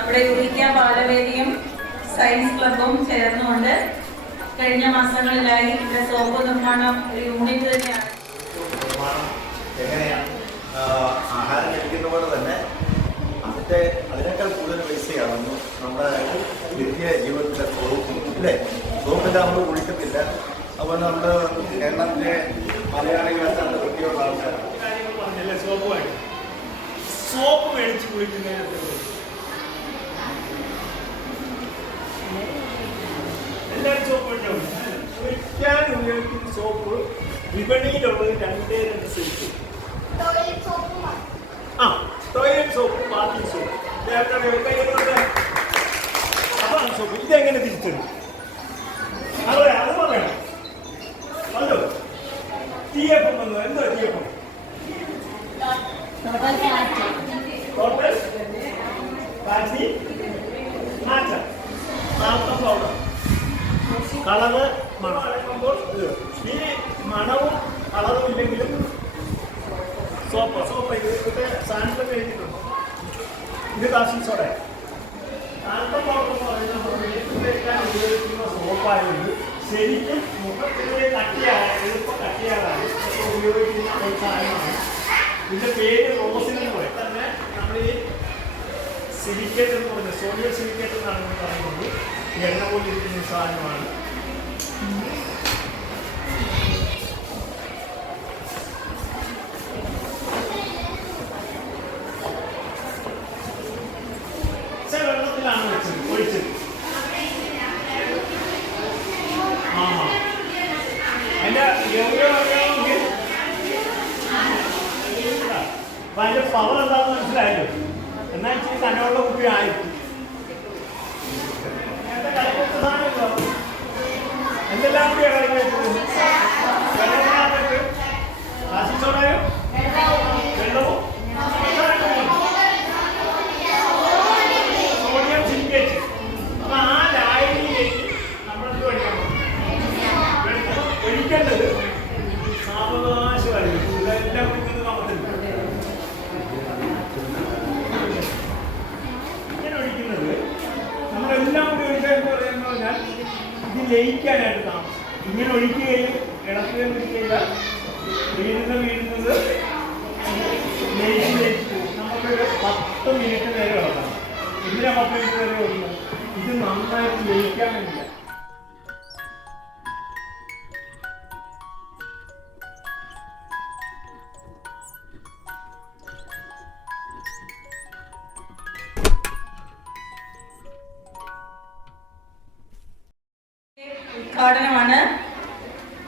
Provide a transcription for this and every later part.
നമ്മുടെ യൂറിക്ക ബാലവേദിയും സയൻസ് ക്ലബും ചേർന്നുകൊണ്ട് കഴിഞ്ഞ മാസങ്ങളിലായി ഇവിടെ സോപ്പ് നിർമ്മാണം ഒരു യൂണിറ്റ് തന്നെയാണ്. എങ്ങനെയാണ് ആഹാരം കഴിക്കുന്ന പോലെ തന്നെ അതിനേക്കാൾ കൂടുതൽ പൈസയാണെന്ന് നമ്മുടെ നിത്യ ജീവിതത്തിലെ സോപ്പ് അല്ലേ? സോപ്പില്ല നമ്മൾ കുളിക്കത്തില്ല. അതുപോലെ നമ്മുടെ കേരളത്തിലെ മലയാളികളൊക്കെ നല്ല വൃത്തിയുള്ള ആൾക്കാരാണ്. സോപ്പ് മേടിച്ച് കുളിക്കുന്നതിന് എല്ലാവരും സോപ്പ് ഉണ്ടാവും. കുളിക്കാൻ ഉപയോഗിക്കുന്ന സോപ്പ് വിപണിയിലുള്ളത് രണ്ടേ size. Toilet soap, bathroom soap, അതാണ് സോപ്പ്. ഇതെങ്ങനെ തിരിച്ചത്? അത് പറയണം. ഹലോ, TFM വന്നു. എന്താ TFM? ടോട്ടൽ ഫാറ്റി മാറ്റം. പൗഡർ കളറ് മണക്കുമ്പോൾ ഈ മണവും കളറും ഇല്ലെങ്കിലും സോപ്പ് ഇത് സാധനത്തിൽ എഴുതിയിട്ടുണ്ട്. ഇത് കാശിങ് സോഡ. ആൽക്കഹോൾ പൗഡർ എന്ന് പറയുന്നത് നമ്മൾ വീട്ടിലേക്കാൻ ഉപയോഗിക്കുന്ന സോപ്പായതുകൊണ്ട് ശരിക്കും മുഖത്തിന് എളുപ്പം കട്ടിയാകാൻ ഉപയോഗിക്കുന്ന ഒരു സാധനമാണ്. ഇതിൻ്റെ പേര് റോസിൻ എന്ന് പറയും. തന്നെ നമ്മൾ ഈ സിലിക്കേറ്റ് എന്ന് പറയുന്നത് സോഡിയം സിലിക്കേറ്റ് എന്നാണ് നമ്മൾ പറയുന്നത്. എണ്ണ പോലെ ഇരിക്കുന്ന സാധനമാണ്. വെള്ളത്തിലാണ് വെച്ചത്, ഒഴിച്ചത്. അതിന്റെ ഗൗരവം അറിയാമെങ്കിൽ അപ്പൊ അതിന്റെ പവർ എന്താണെന്ന് മനസ്സിലായല്ലോ. എന്നാൽ ഇച്ചിരി കനമുള്ള കുപ്പി ആയിരിക്കും. നേരത്തെ കളിക്കൊക്കെ സാധനമല്ലോ. എന്തെല്ലാം കൂടിയാണ് കളി കഴിച്ചത്? വെള്ളത്തിനകത്ത് കാശിങ് സോഡയും വെള്ളവും സോഡിയം സിലിക്കേറ്റ്. അപ്പൊ ആ ലായനിയിലേക്ക് നമ്മളെന്ത് പഠിക്കണം? ഒഴിക്കേണ്ടത് സാവകാശമായിരിക്കും. ഇതെല്ലാം കുടിക്കുന്നത് നമുക്കുണ്ട്. ഇങ്ങനെ ഒഴിക്കുന്നത് നമ്മളെല്ലാം കൂടി ഒഴിക്കുക എന്ന് പറഞ്ഞാൽ ഇത് ലയിക്കാനായിട്ട് താമസം. ഇങ്ങനെ ഒഴിക്കുകയും ഇടത്തുകയും പിടിക്കുകയില്ല. വീഴുന്നത് ലയിച്ച് നമുക്കൊരു 10 മിനിറ്റ് നേരെ വെള്ളം. എന്തിനാ 10 മിനിറ്റ് നേരെ വെള്ളം? ഇത് നന്നായിട്ട് ലയിക്കാൻ വേണ്ടിയില്ല. ഉദ്ഘാടനമാണ്.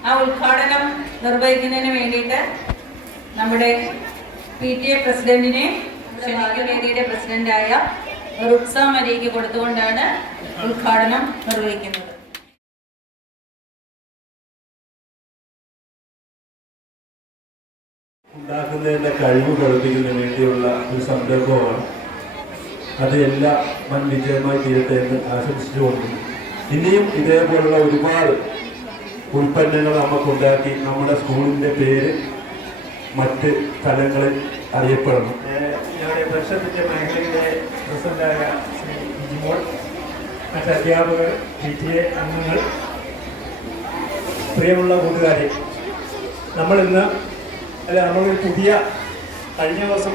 ആ ഉദ്ഘാടനം നിർവഹിക്കുന്നതിന് വേണ്ടിയിട്ട് നമ്മുടെ PTA പ്രസിഡന്റിനെ വേദിയുടെ പ്രസിഡന്റായ റുക്സ മരിക്ക് കൊടുത്തുകൊണ്ടാണ് ഉദ്ഘാടനം നിർവഹിക്കുന്നത്. ഉണ്ടാക്കുന്നതിൻ്റെ കഴിവ് പ്രവർത്തിക്കുന്നതിന് വേണ്ടിയുള്ള ഒരു സംരംഭമാണ്. അത് എല്ലാം വൻ വിജയമായി തീരട്ടെ എന്ന് ആശംസിച്ചുകൊണ്ട് ഇനിയും ഇതേപോലുള്ള ഒരുപാട് ഉൽപ്പന്നങ്ങൾ നമുക്കുണ്ടാക്കി നമ്മുടെ സ്കൂളിൻ്റെ പേര് മറ്റ് സ്ഥലങ്ങളിൽ അറിയപ്പെടണം. ഞങ്ങളുടെ പരിഷത്തിൻ്റെ മേഖലയിലെ പ്രസിഡന്റായ ശ്രീ ജിമോൾ, മറ്റ് അധ്യാപകർ, PTA അംഗങ്ങൾ, പ്രിയമുള്ള കൂട്ടുകാരെ, നമ്മളൊരു പുതിയ കഴിഞ്ഞ ദിവസം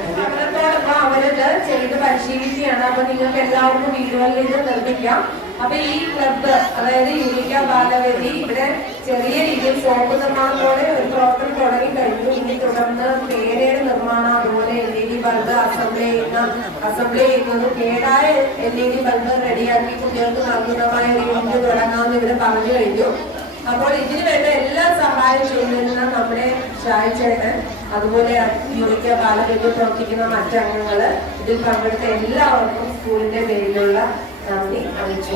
അവരത് ചെയ്ത് പരിശീലിക്കുകയാണ്. അപ്പൊ നിങ്ങൾക്ക് എല്ലാവർക്കും വീടുകളിൽ ഇത് നിർമ്മിക്കാം. അപ്പൊ ഈ ക്ലബ്ബ്, അതായത് യൂറിക്ക ബാലവേദി, ഇവിടെ ചെറിയ രീതിയിൽ സോപ്പ് നിർമ്മാണത്തോടെ ഒരു പ്രവർത്തനം തുടങ്ങി കഴിഞ്ഞു. ഇനി തുടർന്ന് പേരയുടെ നിർമ്മാണം, അതുപോലെ LED ബൾബ് അസംബ്ലി ചെയ്യുന്നതും കേടായ LED ബൾബ് റെഡിയാക്കി കുട്ടികൾക്ക് നൽകുന്നതുമായ ഒരു യൂണിറ്റ് തുടങ്ങാമെന്ന് ഇവര് പറഞ്ഞു കഴിഞ്ഞു. അപ്പോൾ ഇതിനു വേണ്ട എല്ലാ സഹായം ചെയ്യുന്ന നമ്മുടെ ഷായ് ചേട്ടൻ, അതുപോലെ യൂറിക്ക ബാലവേദി പ്രവർത്തിക്കുന്ന മറ്റംഗങ്ങള്, ഇതിൽ പങ്കെടുത്ത എല്ലാവർക്കും സ്കൂളിന്റെ പേരിലുള്ള നന്ദി അറിയിച്ചു.